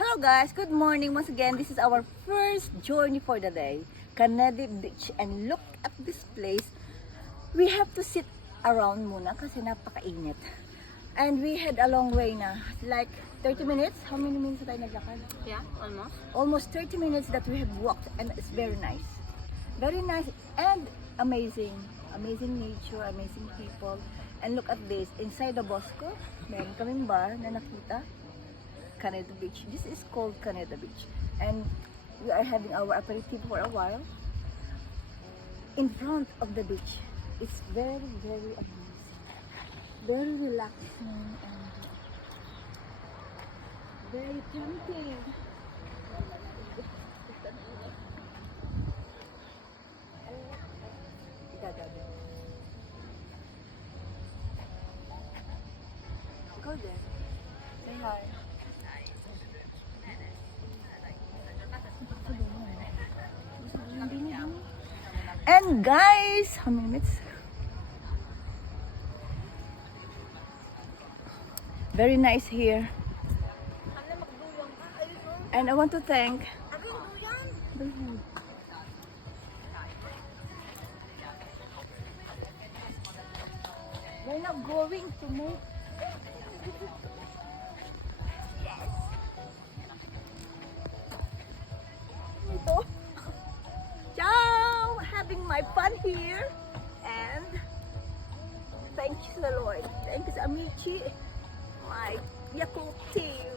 Hello guys, good morning once again. This is our first journey for the day, Canedy Beach. And look at this place. We have to sit around muna kasi napakainit. And we had a long way na, like 30 minutes. How many minutes na tayo naglakad? Yeah, almost. Almost 30 minutes that we have walked, and it's very nice. Very nice and amazing. Amazing nature, amazing people. And look at this, inside the Bosco, meron kaming bar na nakita. Canedy Beach. This is called Canedy Beach. And we are having our aperitif for a while in front of the beach. It's very, very amazing. Very relaxing and very tempting. Go there. Say hi. And guys, how many minutes? Very nice here. And I want to thank we're not going to make ito. Ciao! Having my fun here. And thank you to the Lord. Thank you to Amici, my Yakult team.